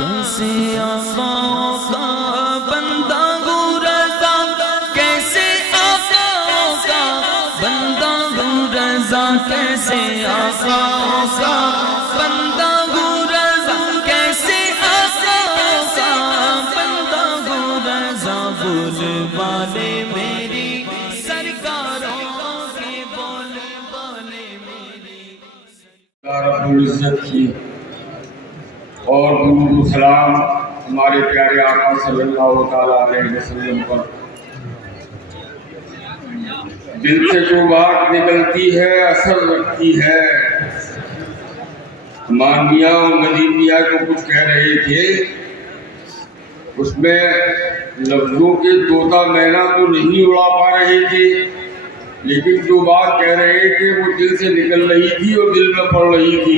کیسے آقاؤں کا بندہ ہوں رضا، کیسے آقاؤں کا بندہ ہوں رضا، کیسے آقاؤں کا بندہ ہوں رضا، کیسے آقاؤں کا بندہ ہوں رضا، بول والے میری سرکاروں کے بول والے میری رب العزت کی اور درود و سلام ہمارے پیارے آقا صلی اللہ تعالیٰ علیہ وسلم پر۔ دل سے جو بات نکلتی ہے اثر رکھتی ہے۔ مان میاں اور نجیب میاں جو کچھ کہہ رہے تھے اس میں لفظوں کے طوطا مینا تو نہیں اڑا پا رہے تھے، لیکن جو بات کہہ رہے تھے وہ دل سے نکل رہی تھی اور دل میں پڑ رہی تھی۔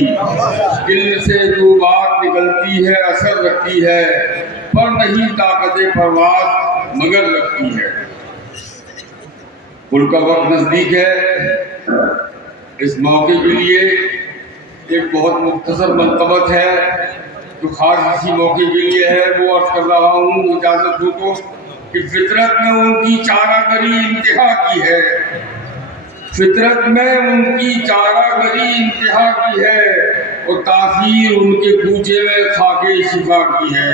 دل سے جو بات نکلتی ہے اثر رکھتی ہے، پر نہیں طاقت پرواز مگر رکھتی ہے۔ کل کا وقت نزدیک ہے، اس موقع کے لیے ایک بہت مختصر منقبت ہے جو خاص اسی موقع کے لیے ہے، وہ عرض کر رہا ہوں، اجازت ہو تو، کہ فطرت میں ان کی چارہ گری انتہا کی ہے، فطرت میں ان کی چارہ گری انتہا کی ہے، اور تاثیر ان کے کوچے میں خاکے شفا کی ہے،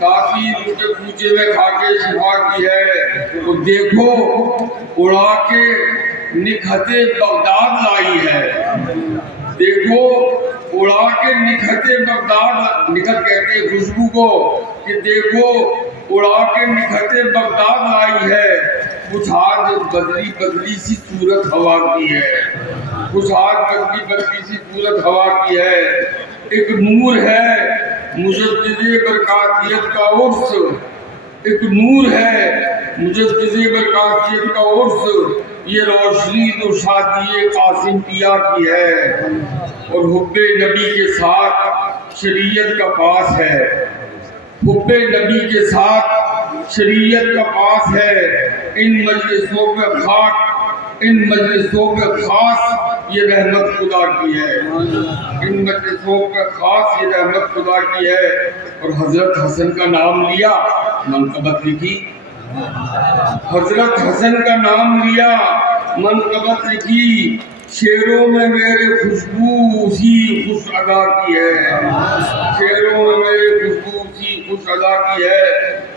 تاثیر ان کے کوچے میں خاکے شفا کی ہے۔ تو دیکھو اڑا کے نکہت بغداد لائی ہے، دیکھو اڑا کے نکہت بغداد، نکہت کہتے ہیں خوشبو کو، کہ دیکھو اڑا کے نکہت بغداد لائی ہے، کچھ آج بدلی بدلی سی صورت ہوا کی ہے، کچھ آج بدلی بدلی سی صورت ہوا کی ہے۔ ایک نور ہے مجدد برکاتیت کا عرص، ایک نور ہے مجدد برکاتیت کا عرص، یہ روشنی تو شادی قاسم پیا کی ہے، اور حب نبی کے ساتھ شریعت کا پاس ہے، حب نبی کے ساتھ شریعت کا پاس ہے۔ ان مجلسوں پہ خاک، ان مجلسوں پہ خاص یہ رحمت خدا کی ہے، ان مجلسوں پہ خاص یہ رحمت خدا کی ہے۔ اور حضرت حسن کا نام لیا، منقبت لکھی، حضرت حسن کا نام لیا، منقبت لکھی، شعروں میں میرے خوشبو اسی خوش ادا کی ہے، شعروں میں میرے خوشبو اسی خوش ادا کی ہے۔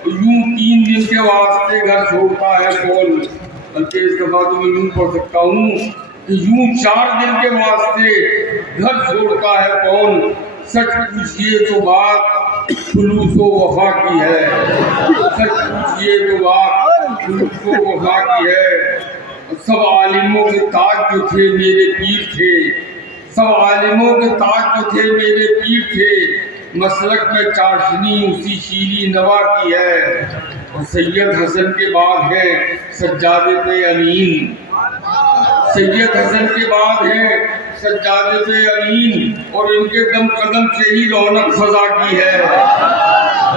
یوں 3 دن کے واسطے گھر چھوڑتا ہے کون، بلکہ اس دفعہ تو میں یوں پڑھ سکتا ہوں کہ یوں 4 دن کے واسطے گھر چھوڑتا ہے کون، سچ پوچھئے تو بات خلوص و وفا کی ہے، سچ پوچھئے تو بات خلوص و وفا کی ہے۔ سب عالموں کے تاج جو تھے میرے پیر تھے، سب عالموں کے تاج جو تھے میرے پیر تھے، مسلک میں چاشنی اسی شیریں نوا کی ہے۔ اور سید حسن کے بعد ہے سجادت امین، سید حسن کے بعد ہے سجادت امین، اور ان کے دم قدم سے ہی رونق فضا کی ہے،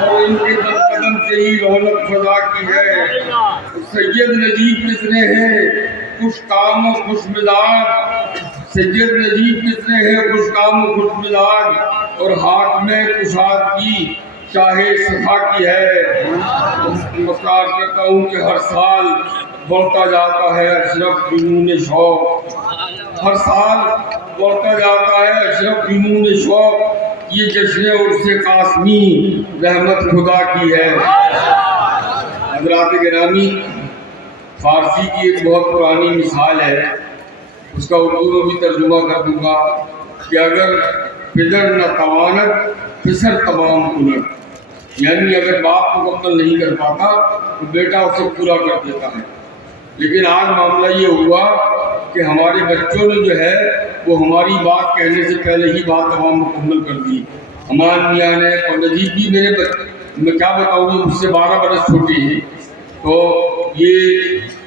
اور ان کے دم قدم سے ہی رونق فضا کی ہے۔ سید نجیب کتنے ہیں خوش کام و خوش مزاج، سید نجیب کتنے ہیں خوش کام و خوش مزاج، اور ہاتھ میں کشاد کی شاہ صفا کی ہے۔ مسکار کرتا ہوں کہ ہر سال بڑھتا جاتا ہے اشرف جنون شوق، ہر سال بڑھتا جاتا ہے اشرف جنون شوق، یہ جشن عرس قاسمی رحمت خدا کی ہے۔ حضرات گرامی، فارسی کی ایک بہت پرانی مثال ہے، اس کا اردو میں بھی ترجمہ کر دوں گا کہ اگر پدر نہ توانت پسر تمام کنت، یعنی اگر باپ مکمل نہیں کر پاتا تو بیٹا اسے پورا کر دیتا ہے۔ لیکن آج معاملہ یہ ہوا کہ ہمارے بچوں نے جو ہے وہ ہماری بات کہنے سے پہلے ہی بات تمام مکمل کر دی۔ امان میاں نے اور نجیب بھی میرے میں کیا بتاؤں گا، مجھ سے 12 برس چھوٹی ہیں، تو یہ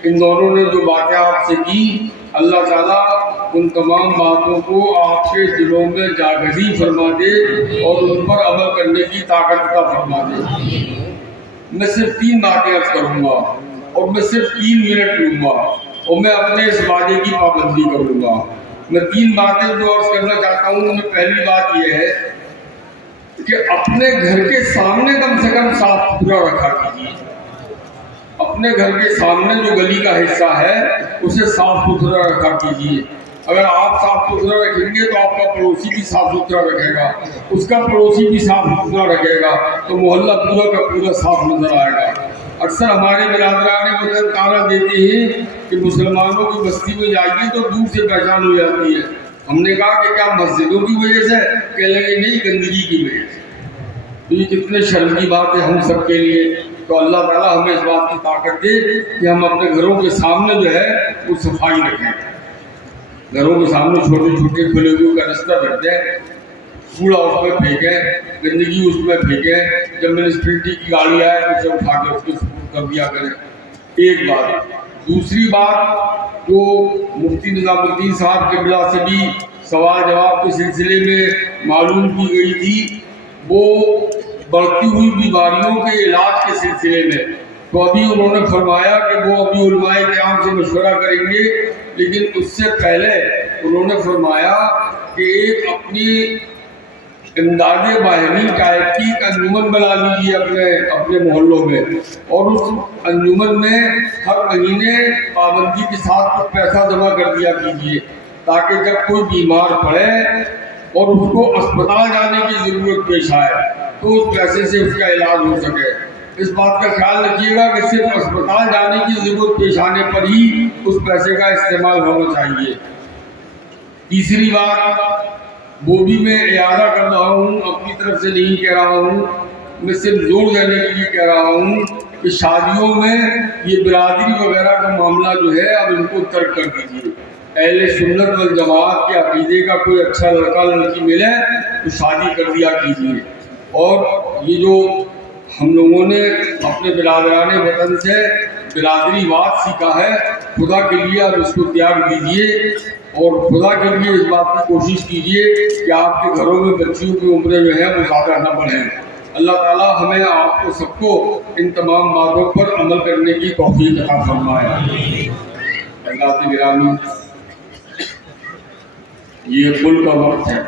ان دونوں نے جو باتیں آپ سے کی، اللہ تعالیٰ ان تمام باتوں کو آپ کے دلوں میں جاگزی فرما دے اور ان پر عمل کرنے کی طاقت عطا فرما دے۔ میں صرف 3 باتیں عرض کروں گا اور میں صرف 3 منٹ لوں گا، اور میں اپنے اس وعدے کی پابندی کروں گا۔ میں 3 باتیں جو عرض کرنا چاہتا ہوں، ان میں پہلی بات یہ ہے کہ اپنے گھر کے سامنے کم سے کم صاف ستھرا رکھا کیجیے. اپنے گھر کے سامنے جو گلی کا حصہ ہے اسے صاف ستھرا رکھا کیجیے. اگر آپ صاف ستھرا رکھیں گے تو آپ کا پڑوسی بھی صاف ستھرا رکھے گا, اس کا پڑوسی بھی صاف ستھرا رکھے گا, تو محلہ پورا کا پورا صاف نظر آئے گا. اکثر ہمارے برادران وطن تانا دیتے ہیں کہ مسلمانوں کی بستی میں جائیے تو دور سے پہچان ہو جاتی ہے. ہم نے کہا کہ کیا مسجدوں کی وجہ سے؟ کہنے لگے نہیں, گندگی کی وجہ سے. تو یہ کتنے شرم کی بات ہے ہم سب کے لیے. تو اللہ تعالیٰ ہمیں اس بات کی طاقت دے کہ ہم اپنے گھروں کے سامنے جو ہے وہ صفائی رکھیں. گھروں کے سامنے چھوٹے چھوٹے کھلے ہوئے کا رستہ رکھتے ہیں, کوڑا اس میں پھینکیں, گندگی اس میں پھینکیں. جب میونسپلٹی کی گاڑی آئے تو اسے اٹھا کے اس کو سپورٹ کر دیا کریں. ایک بات. دوسری بات جو مفتی نظام الدین صاحب کے بلا سے بھی سوال جواب کے سلسلے میں معلوم کی گئی تھی, وہ بڑھتی ہوئی بیماریوں کے علاج کے سلسلے میں. تو ابھی انہوں نے فرمایا کہ وہ ابھی علماء کرام سے مشورہ کریں گے, لیکن اس سے پہلے انہوں نے فرمایا کہ ایک اپنی امداد باہمی ٹائپ کی ایک انجمن بنا لیجیے اپنے محلوں میں, اور اس انجمن میں ہر مہینے پابندی کے ساتھ کچھ پیسہ جمع کر دیا کیجیے, تاکہ جب کوئی بیمار پڑے اور اس کو اسپتال جانے کی ضرورت پیش آئے تو اس پیسے سے اس کا علاج ہو سکے. اس بات کا خیال رکھیے گا کہ صرف اسپتال جانے کی ضرورت پیش آنے پر ہی اس پیسے کا استعمال ہونا چاہیے. تیسری بات, وہ بھی میں اعادہ کر رہا ہوں, اپنی طرف سے نہیں کہہ رہا ہوں, میں صرف زور دینے کے لیے کہہ رہا ہوں کہ شادیوں میں یہ برادری وغیرہ کا معاملہ جو ہے اب ان کو ترک کر دیجیے. اہل سنت والجماعت کے عقیدے کا کوئی اچھا لڑکا لڑکی ملے تو شادی کر دیا کیجیے. اور یہ جو ہم لوگوں نے اپنے برادران وطن سے برادری واد سیکھا ہے, خدا کے لیے آپ اس کو تیاگ دیجیے, اور خدا کے لیے اس بات کی کوشش کیجیے کہ آپ کے گھروں میں بچیوں کی عمریں جو ہیں وہ زیادہ نہ بڑھیں. اللہ تعالیٰ ہمیں آپ کو سب کو ان تمام باتوں پر عمل کرنے کی توفیق عطا فرمائے. حضرات گرامی, یہ کل کا وقت ہے,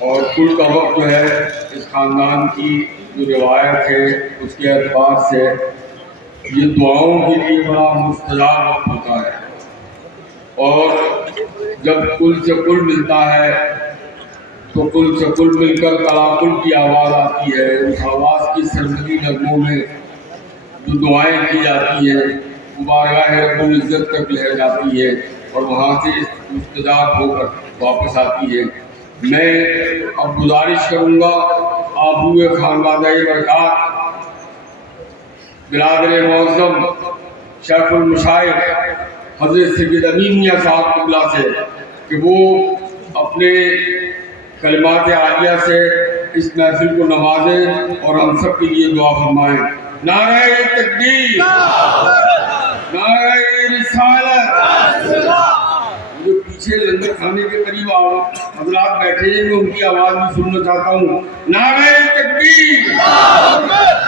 اور کل کا وقت جو ہے اس خاندان کی جو روایت ہے اس کے اعتبار سے یہ دعاؤں کے لیے بڑا مستجاب وقت ہوتا ہے. اور جب کل سے کل ملتا ہے تو کل سے کل مل کر تلاقل کی آواز آتی ہے. اس آواز کی سرمدی نغموں میں جو دعائیں کی جاتی ہیں وہ بارگاہ رب العزت تک لہر جاتی ہے اور وہاں سے مستجاب ہو کر واپس آتی ہے. میں اب گزارش کروں گا آبو خانوادہ برکات برادر معظم شیخ المشائخ حضرت سید امین میاں صاحب قبلہ سے کہ وہ اپنے کلمات عالیہ سے اس محفل کو نوازیں اور ہم سب کے لیے دعا فرمائیں. نعرہ تکبیر, نعرہ رسالت. جو پیچھے لنگر کھانے کے قریب حضرات بیٹھے ہیں میں ان کی آواز بھی سننا چاہتا ہوں. نعرہ تکبیر,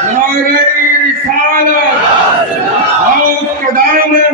نعرہ رسالت, غوث کا دامن